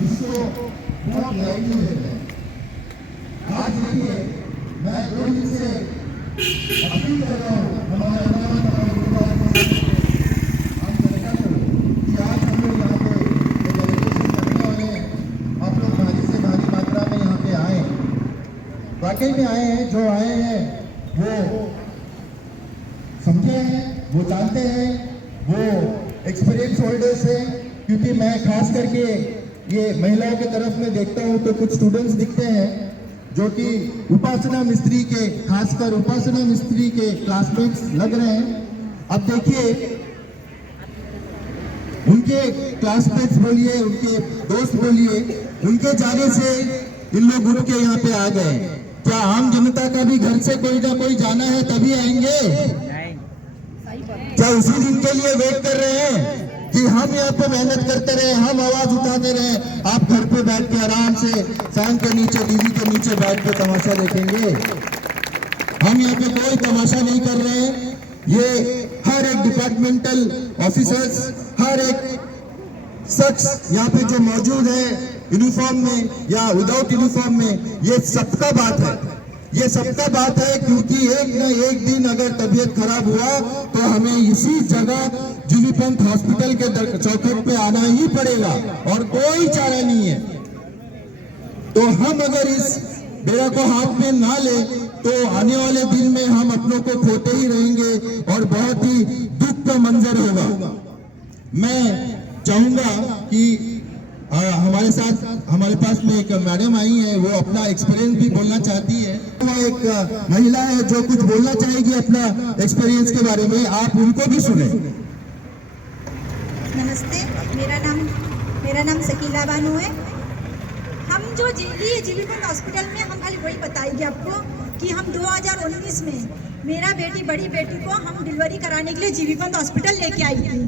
इसको बहुत लाइटली ले रहे हैं। आज देखिए, मैं 2 दिन से अपील कर रहा हूँ हमारे हम जनता को कि आज हम लोग यहाँ पे डेलीगेशन करने वाले हैं। आप लोग भारी से भारी मात्रा में यहाँ पे आए, वाकई में आए हैं। जो आए हैं वो समझे हैं, वो जानते हैं, वो एक्सपीरियंस होल्डर्स हैं। क्योंकि मैं खास करके ये महिलाओं के तरफ में देखता हूँ तो कुछ स्टूडेंट्स दिखते हैं जो कि उपासना मिस्त्री के, खासकर उपासना मिस्त्री के क्लासमेट्स लग रहे हैं। अब देखिए, उनके क्लासमेट्स बोलिए, उनके दोस्त बोलिए, उनके जाने से इन लोग उठ के यहाँ पे आ गए। क्या आम जनता का भी घर से कोई ना कोई जाना है तभी आएंगे? क्या उसी दिन के लिए वेट कर रहे हैं कि हम यहाँ पे मेहनत करते रहे, हम आवाज उठाते रहे, आप घर पे बैठ के आराम से फैन के नीचे, टीवी के नीचे बैठ के तमाशा देखेंगे? हम यहाँ पे कोई तमाशा नहीं कर रहे हैं। ये हर एक डिपार्टमेंटल ऑफिसर्स, हर एक शख्स यहाँ पे जो मौजूद है यूनिफॉर्म में या विदाउट यूनिफॉर्म में, ये सबका बात है, ये सबका बात है। क्योंकि एक न एक दिन अगर तबीयत खराब हुआ तो हमें इसी जगह जीवी पंत हॉस्पिटल के चौखट पे आना ही पड़ेगा और कोई चारा नहीं है। तो हम अगर इस बेड़ा को हाथ में ना ले तो आने वाले दिन में हम अपनों को खोते ही रहेंगे और बहुत ही दुख का मंजर होगा। मैं चाहूंगा कि हमारे साथ, हमारे पास में एक मैडम आई है, वो अपना एक्सपीरियंस भी बोलना चाहती है। वो एक महिला है जो कुछ बोलना चाहेगी अपना एक्सपीरियंस के बारे में, आप उनको भी सुने। नमस्ते, मेरा नाम शकीला बानू है। हम जो जीवी पंत हॉस्पिटल में, हम खाली वही बताएंगे आपको कि हम 2019 में मेरा बड़ी बेटी को हम डिलीवरी कराने के लिए जीवी पंत हॉस्पिटल लेके आई थी।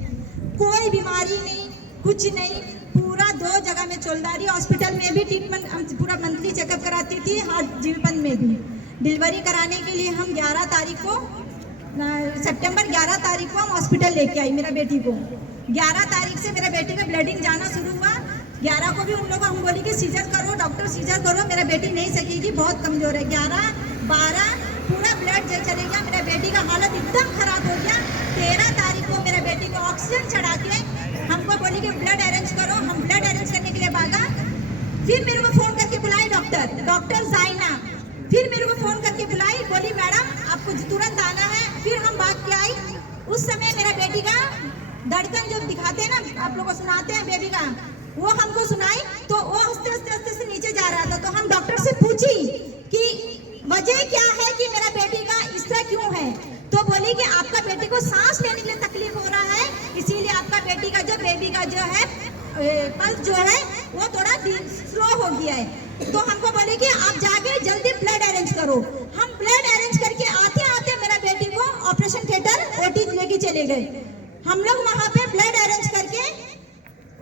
कोई बीमारी नहीं, कुछ नहीं, पूरा 2 जगह में चौलदारी हॉस्पिटल में भी ट्रीटमेंट, पूरा मंथली चेकअप कराती थी, और जीवीपंत में भी। डिलीवरी कराने के लिए हम 11 तारीख को, सितंबर 11 तारीख को हम हॉस्पिटल लेके आई मेरा बेटी को। 11 तारीख से मेरा बेटी में ब्लीडिंग जाना शुरू हुआ। 11 को भी उन लोग हम बोली कि सीजर करो, डॉक्टर सीजर करो, मेरा बेटी नहीं सकेगी, बहुत कमजोर है। 11, 12 पूरा ब्लड चले गया, मेरा बेटी का हालत एकदम खराब हो गया। 13 तारीख को मेरा बेटी को ऑक्सीजन चढ़ा के हमको बोली कि ब्लड अरेंज करो। हम ब्लड अरेंज करने के लिए भागा। फिर मेरे को फोन करके बुलाई डॉक्टर जाइना, फिर मेरे को फोन करके बुलाई, बोली मैडम आपको तुरंत आना है। फिर हम भाग के आई। उस समय मेरा बेटी का धड़कन जो दिखाते हैं ना, आप लोगों को सुनाते हैं बेबी का, वो हमको सुनाई तो वो हंसते से नीचे जा रहा था। तो हम डॉक्टर से पूछी कि वजह क्या है कि मेरा बेटी का इस तरह क्यों है? तो बोली कि आपका बेटी को सांस लेने के लिए तकलीफ हो रहा है, इसीलिए आपका बेटी का जो बेबी का जो है पल्स जो है वो थोड़ा स्लो हो गया है। तो हमको बोली कि आप जाके जल्दी ब्लड अरेंज करो। हम ब्लड अरेंज करके आते आते मेरा बेटी को ऑपरेशन थिएटर ओटी लेके चले गए। हम लोग वहाँ पे ब्लड अरेंज करके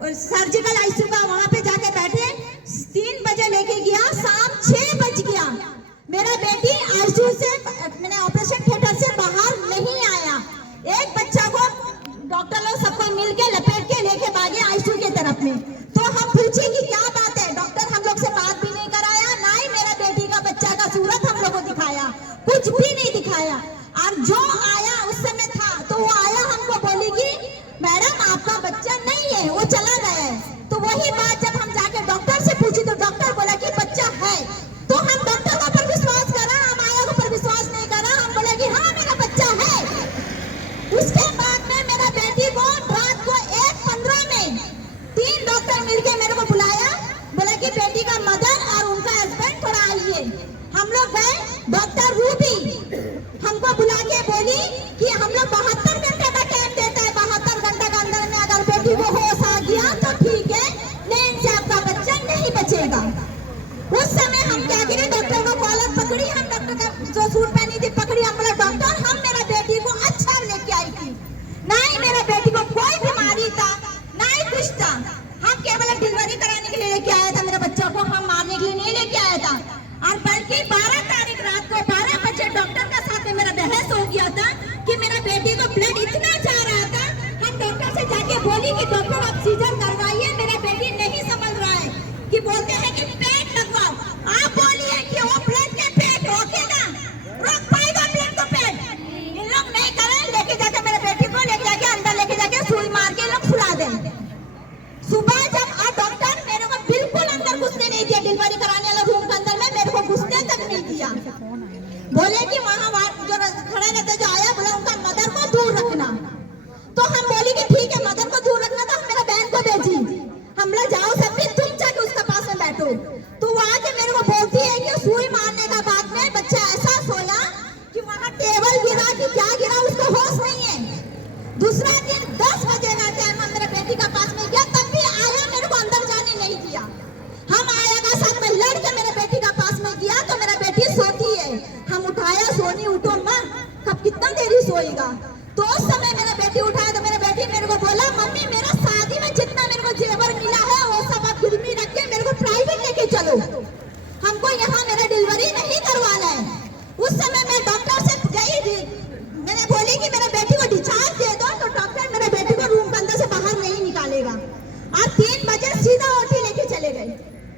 और सर्जिकल आईसीयू का वहाँ पे जाके बैठे। 3 बजे लेके गया, शाम 6 बज गया, मेरा बेटी आईसीयू से, मैंने ऑपरेशन थिएटर से बाहर नहीं आया। एक बच्चा को डॉक्टर लोग सबको मिलके लपेट के लेके भागे आईसीयू के तरफ में। तो हम पूछे कि क्या बात है? डॉक्टर हम लोग से बात भी नहीं कराया, ना ही मेरा बेटी का बच्चा का सूरत हम लोग को दिखाया, कुछ भी नहीं दिखाया। और जो आया उस समय था तो वो आया, हमको बोली कि मैडम आपका बच्चा नहीं है, वो चला गया है। तो वही बात जब हम जाके डॉक्टर से पूछी तो डॉक्टर बोला कि बच्चा है। तो हम डॉक्टर के ऊपर विश्वास करा, हम आया के ऊपर विश्वास नहीं करा। हम बोले कि हाँ मेरा बच्चा है। उसके बाद में मेरा बेटी को रात को 1:15 में 3 डॉक्टर मिलके मेरे को बुलाया, बोला कि बेटी का मदर और उनका हस्बैंड थोड़ा आइए। हम लोग गए, डॉक्टर रूबी हमको बुला के बोली कि हम लोग 72 घंटे का टाइम देता है, 72 घंटे के अंदर में अगर बेटी को होश आ गया तो ठीक है, लेकिन से आपका बच्चा नहीं बचेगा। उस समय हम क्या करें, डॉक्टर को कॉलर पकड़ी, हम डॉक्टर का जो सूट पहनी थी पकड़ी, हम बोला डॉक्टर हम मेरा बेटी को अच्छा लेके आई थी, ना ही मेरा बेटी को कोई बीमारी था, ना ही कुछ था। हम केवल डिलीवरी कराने के लिए लेके आया था, मेरे बच्चा को हम मारने के लिए नहीं लेके आया था। और बल्कि 12 तारीख रात को 12 बजे डॉक्टर का साथ में मेरा बहस हो गया था कि मेरा बेटी को ब्लड इतना जा रहा था। हम डॉक्टर से जाके बोली कि डॉक्टर आप सीजर करवाइए, मेरा बेटी नहीं संभल रहा है। दें। सुबह जब डॉक्टर मेरे को बिल्कुल अंदर घुसने नहीं दिया, डिलीवरी कराने वाला रूम के अंदर में मेरे को घुसने तक नहीं दिया। बोले कि वहाँ जो खड़े रहते जो आया, बोला उनका मदर को दूर रखना। तो हम बोली कि ठीक है मदर को दूर रखना, तो हम मेरा बहन को भेजी, हम लोग जाओ सब भी तुम जाके उसका पास में बैठो। तो वहाँ के मेरे को बोलती है कि सुई मारने का बाद में बच्चा ऐसा सोया कि वहाँ टेबल गिरा कि क्या गिरा उसको होश नहीं है। दूसरा दिन 10 बजे का टाइम हम मेरे बेटी का पास में गया, तब भी आया मेरे को अंदर जाने नहीं दिया। हम आया का साथ में लड़ के मेरे बेटी का पास में गया तो मेरा बेटी सोती है, हम उठाया, सोनी उठो माँ, कब कितना देरी सोएगा। तो उस समय मेरा बेटी उठाया तो मेरा बेटी मेरे को बोला मम्मी मेरा शादी में जितना मेरे को जेवर मिला है वो सब आप गिरवी रख के मेरे को प्राइवेट लेके चलो, हमको यहाँ मेरा डिलीवरी नहीं करवाना है। उस समय मैं डॉक्टर से गई, मैंने बोली कि मेरे बेटी को डिस्चार्ज दे दो, तो डॉक्टर मेरे बेटी को रूम के अंदर से बाहर नहीं निकालेगा। और 3 बजे सीधा ओटी लेके चले गए।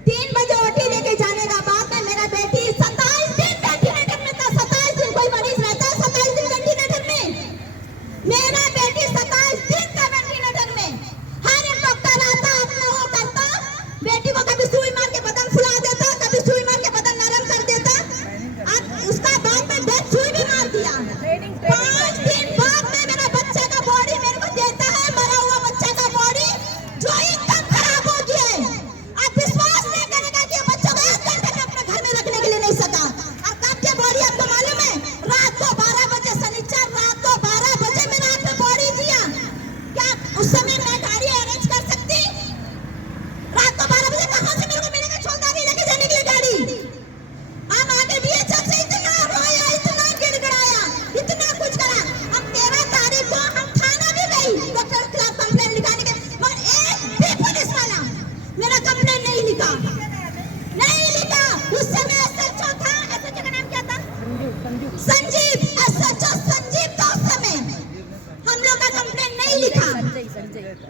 3 बजे ओटी लेके जाने का बाद में मेरा बेटी 27 दिन वेंटिलेटर में था। 27 दिन कोई मरीज रहता है 27 दिन वेंटिलेटर में? मेरा बेटी 27 दिन का वेंटिलेटर में। हर एक डॉक्टर आता अपना वो करता, बेटी को कभी सुई मार के बदन फुला देता, कभी सुई मार के बदन नरम कर देता, और उसका बाद में बेड सुई भी मार दिया। 5 दिन बाद में मेरा बच्चा का बॉडी मेरे को देता है, मरा हुआ बच्चा का बॉडी जो एकदम खराब हो गया है। आप विश्वास नहीं करेगा कि बच्चा को 1 घंटे में अपने घर में रखने के लिए नहीं सका। और कब के बॉडी आपको मालूम है? रात को 12 बजे, शनिचर रात को 12 बजे मेरा आपने बॉडी दिया। क्या उस समय मैं गाड़ी अरेंज कर सकती? रात को 12 बजे कहाँ से मेरे को मिलेगा छोलदारी लेके जाने के लिए गाड़ी? हम आगे भी से इतना रोया, इतना गिड़गिड़ाया, इतना कुछ करा। हम 13 तारीख को हम थाना भी गई डॉक्टर के खिलाफ कंप्लेंट लिखाने के, मगर एक भी पुलिस वाला मेरा कंप्लेंट नहीं लिखा। उस समय एसएचओ था, एसएचओ का नाम क्या था? संजीव। एसएचओ संजीव था उस समय, हम लोग का कंप्लेंट नहीं लिखा।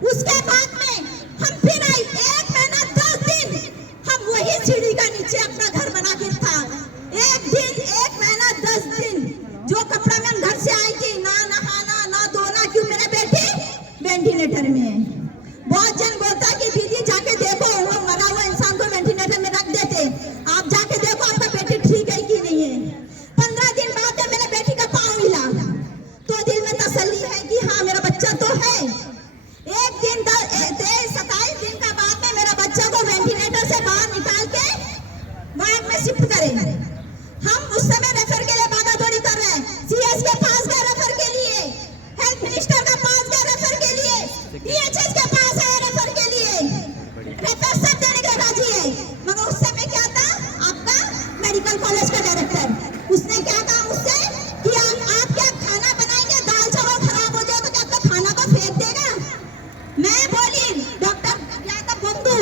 उसके बाद में हम फिर आई, 1 महीना 10 दिन हम वही सीढ़ी का नीचे अपना घर बना के था। 1 महीना 10 दिन जो कपड़ा में घर से आई थी, ना नहाना ना धोना, क्यों मेरा बेटी वेंटिलेटर में है। बहुत जन बोलता है कि दीदी जाके देखो वो मरा हुआ इंसान को वेंटिलेटर में रख देते, आप जाके देखो आपका बेटी ठीक है कि नहीं है। 15 दिन बाद में मेरे बेटी का पाँव हिला तो दिल में तसल्ली है कि हाँ मेरा बच्चा तो है। 27 दिन का बाद में मेरा बच्चा को वेंटिलेटर से बाहर निकाल के वार्ड में शिफ्ट करें। हम उस समय रेफर के लिए भागा दौड़ी कर रहे हैं, सीएस के पास गए रेफर के लिए, हेल्थ मिनिस्टर के पास गए रेफर के लिए, डीएचएस के पास है रेफर के लिए, रेफर सब देने के राजी है। मगर उस समय क्या था, आपका मेडिकल कॉलेज का डायरेक्टर, उसने क्या कहा मुझसे कि आप क्या खाना बनाएंगे, दाल चावल खराब हो जाए तो क्या आपका खाना को फेंक देगा? मैं बोली डॉक्टर या तो बंधु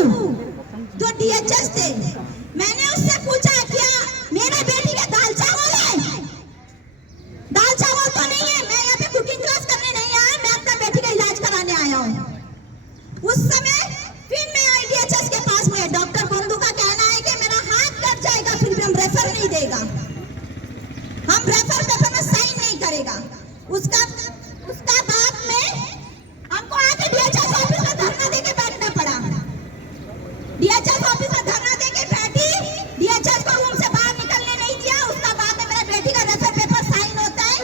जो डीएचएस थे, मैंने उससे पूछा क्या मेरे बेटी के दाल चावल है? दाल चावल तो नहीं है, मैं यहाँ पे कुकिंग क्लास करने नहीं आया, मैं अपना बेटी का इलाज कराने आया हूँ। उस समय फिर मैं आई डीएचएस के पास में, डॉक्टर बंधु का कहना है कि मेरा हाथ कट जाएगा, फिर भी हम रेफर नहीं देगा, हम रेफर पेपर में साइन नहीं करेगा। उसका बाद में हमको आके डीएचएस ऑफिस में धरना देके बैठना पड़ा। डीएचएस ऑफिस में धरना देके बैठी, डीएचएस को रूम से बाहर निकलने नहीं दिया। उसका बाद में मेरा बेटी का रेफर पेपर साइन होता है,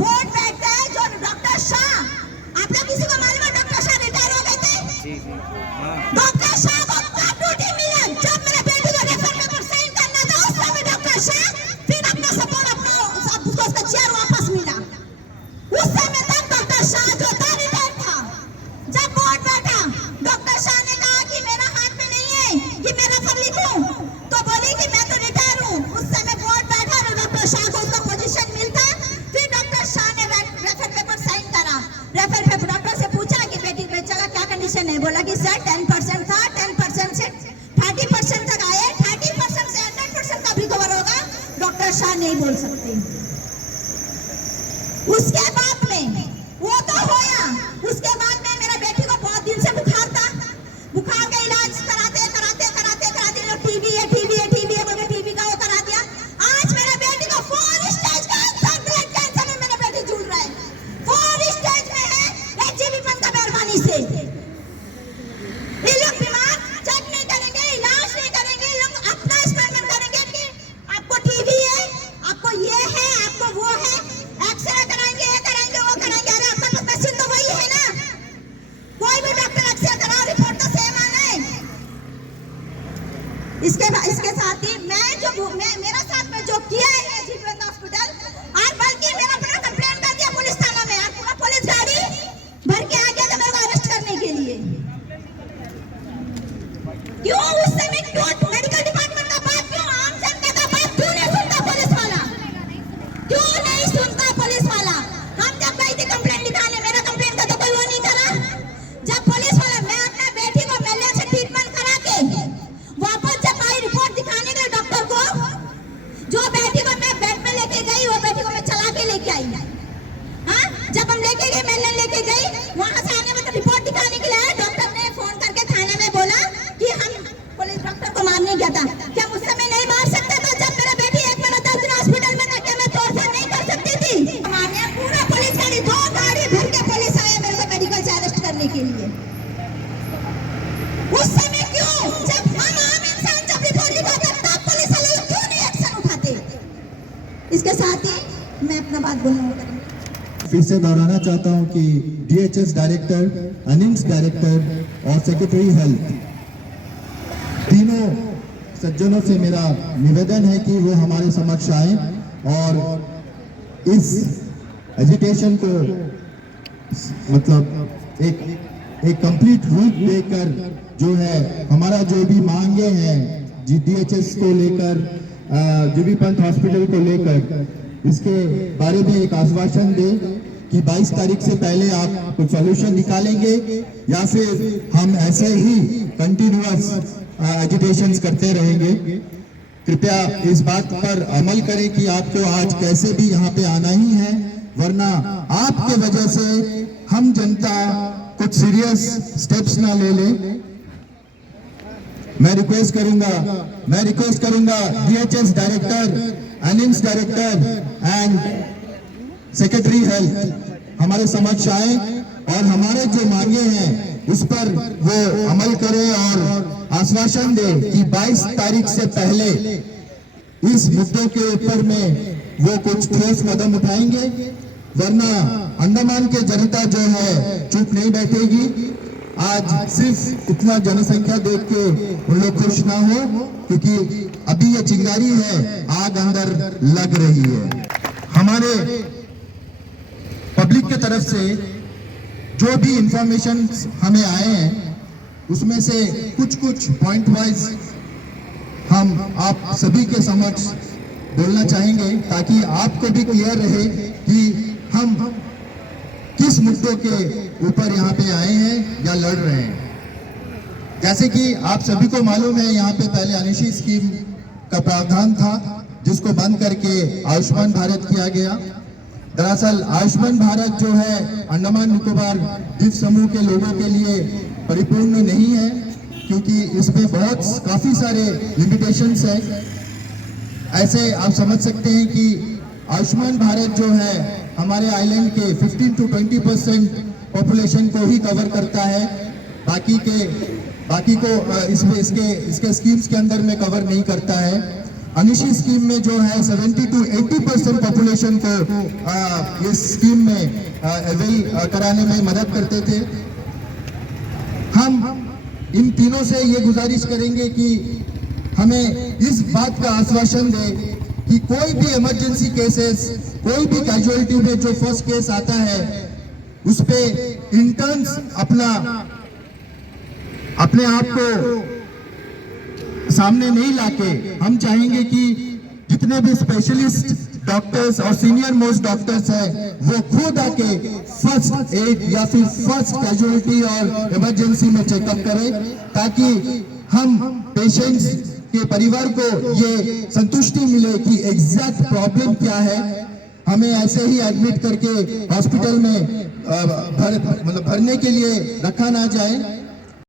बोर्ड बैठता है जो डॉक्टर शाह, आप लोग किसी को मालूम है डॉक्टर शाह रिटायर हो गए थे? डॉक्टर शाह को कब ड्यूटी मिला? जब मेरे बेटी को रेफर पेपर साइन करना था उस समय डॉक्टर शाह फिर अपना सपोर्ट उसको उसका चेयर वापस मिला। उस समय तक डॉक्टर शाह जो था रिटायर था। जब बोर्ड बैठा डॉक्टर शाह ने कहा कि मेरा हाथ में नहीं है कि मैं रेफर लिखूं, तो बोली कि मैं तो रिटायर हूं। उस समय बोर्ड बैठा और डॉक्टर शाह को उसका पोजीशन मिलता, फिर डॉक्टर शाह ने रेफर पेपर साइन करा। रेफर पेपर डॉक्टर से पूछा कि बेटी बच्चा का क्या कंडीशन है? बोला कि सर 10% था, 10% से 30% तक आए, 30% से 100% का रिकवर होगा, डॉक्टर शाह नहीं बोल सकते। उसके बाद में वो तो होया, उसके बाद में मेरा बेटी को बहुत दिन से बुखार था, बुखार का इलाज कराते लोग टीबी है बोले टीबी का वो करा दिया। आज मेरे बेटी को 4 स्टेज कैंसर, ब्लड कैंसर में मेरा बेटी झूल रहा है, 4 स्टेज में है, एचजीवी बंद का मेहरबानी से। इसके साथ ही मेरा साथ में जो किया है ये जीवन हॉस्पिटल, और बल्कि मेरा पूरा कंप्लेंट कर दिया पुलिस थाना में, और पूरा पुलिस गाड़ी भर के आ गया था मेरे को अरेस्ट करने के लिए। क्यों उस समय क्यों मेडिकल डिपार्टमेंट का बात, क्यों आम जनता का बात क्यों नहीं सुनता पुलिस वाला, क्यों नहीं सुनता पुलिस वाला? हम जब गई थी कंप्लेंट लिखाने, मेरा कंप्लेंट का तो कोई वो नहीं करा। जब पुलिस वाला, मैं अपना बेटी को मेले से ट्रीटमेंट करा के वापस जब आई रिपोर्ट दिखाने के डॉक्टर को, जो बेटी को मैं बेड में लेके गई वो बेटी को मैं चला के लेके आई। हाँ, जब हम लेके गए, मेले लेके गई, वहां से आने में रिपोर्ट दिखाने के लिए आया, डॉक्टर ने फोन करके थाने में बोला कि हम पुलिस डॉक्टर को मारने गया था। क्या उस समय नहीं मार सकता था जब मेरा बेटी 1 महीना 10 दिन हॉस्पिटल में था? क्या मैं तोड़फोड़ नहीं कर सकती थी? मारने पूरा पुलिस गाड़ी, 2 गाड़ी भर के पुलिस आया मेरे को मेडिकल से अरेस्ट करने के लिए। उस समय क्यों, जब हम आम इंसान जब रिपोर्ट लिखाते तब पुलिस वाले लोग क्यों नहीं एक्शन उठाते? इसके साथ ही मैं अपना बात बोलना होता है। फिर से दोहराना चाहता हूं कि DHS डायरेक्टर, अनिम्स डायरेक्टर और सेक्रेटरी हेल्थ, तीनों सज्जनों से मेरा निवेदन है कि वो हमारे समक्ष आए और इस एजिटेशन को मतलब एक कंप्लीट रूप देकर जो है हमारा जो भी मांगे हैं DHS को लेकर, जीबी पंत हॉस्पिटल को लेकर, इसके बारे में एक आश्वासन दे कि 22 तारीख से पहले आप कुछ सॉल्यूशन निकालेंगे या फिर हम ऐसे ही कंटिन्यूअस एजिटेशंस करते रहेंगे। कृपया इस बात पर अमल करें कि आपको आज कैसे भी यहाँ पे आना ही है, वरना आपके वजह से हम जनता कुछ सीरियस स्टेप्स ना ले ले। मैं रिक्वेस्ट करूंगा DHS director, ANIIMS director and secretary health हमारे समक्ष आए और हमारे जो मांगे हैं उस पर वो अमल करें और आश्वासन दे कि 22 तारीख से पहले इस मुद्दों के ऊपर में वो कुछ ठोस कदम उठाएंगे, वरना अंडमान के जनता जो है चुप नहीं बैठेगी। आज सिर्फ इतना जनसंख्या देख के उन लोग खुश ना हो, क्योंकि अभी ये चिंगारी है, आग अंदर लग रही है। हमारे पब्लिक के तरफ से जो भी इंफॉर्मेशन हमें आए हैं उसमें से कुछ पॉइंट वाइज हम आप सभी के समक्ष बोलना चाहेंगे, ताकि आपको भी क्लियर रहे कि हम किस मुद्दों के ऊपर यहाँ पे आए हैं या लड़ रहे हैं। जैसे कि आप सभी को मालूम है, यहाँ पे पहले अनिशी स्कीम का प्रावधान था जिसको बंद करके आयुष्मान भारत किया गया। दरअसल आयुष्मान भारत जो है अंडमान निकोबार द्वीप समूह के लोगों के लिए परिपूर्ण नहीं है, क्योंकि इसमें काफी सारे लिमिटेशंस है। ऐसे आप समझ सकते हैं कि आयुष्मान भारत जो है हमारे आइलैंड के 15 to 20% पॉपुलेशन को ही कवर करता है, बाकी को इसके स्कीम्स के अंदर में कवर नहीं करता है। अनिशी स्कीम में जो है 70 to 80% पॉपुलेशन को इस स्कीम में अवेल कराने में मदद करते थे। हम इन तीनों से ये गुजारिश करेंगे कि हमें इस बात का आश्वासन दे कि कोई भी इमरजेंसी केसेस, कोई भी कैजुअलिटी में जो फर्स्ट केस आता है उस पे इंटर्न्स अपने आप को सामने नहीं लाके, हम चाहेंगे कि जितने भी स्पेशलिस्ट डॉक्टर्स और सीनियर मोस्ट डॉक्टर्स हैं वो खुद आके फर्स्ट एड या फिर फर्स्ट कैजुअलिटी और इमरजेंसी में चेकअप करें, ताकि हम पेशेंट्स के परिवार को ये संतुष्टि मिले कि एग्जैक्ट प्रॉब्लम क्या है। हमें ऐसे ही एडमिट करके हॉस्पिटल में भरने के लिए रखा ना जाए।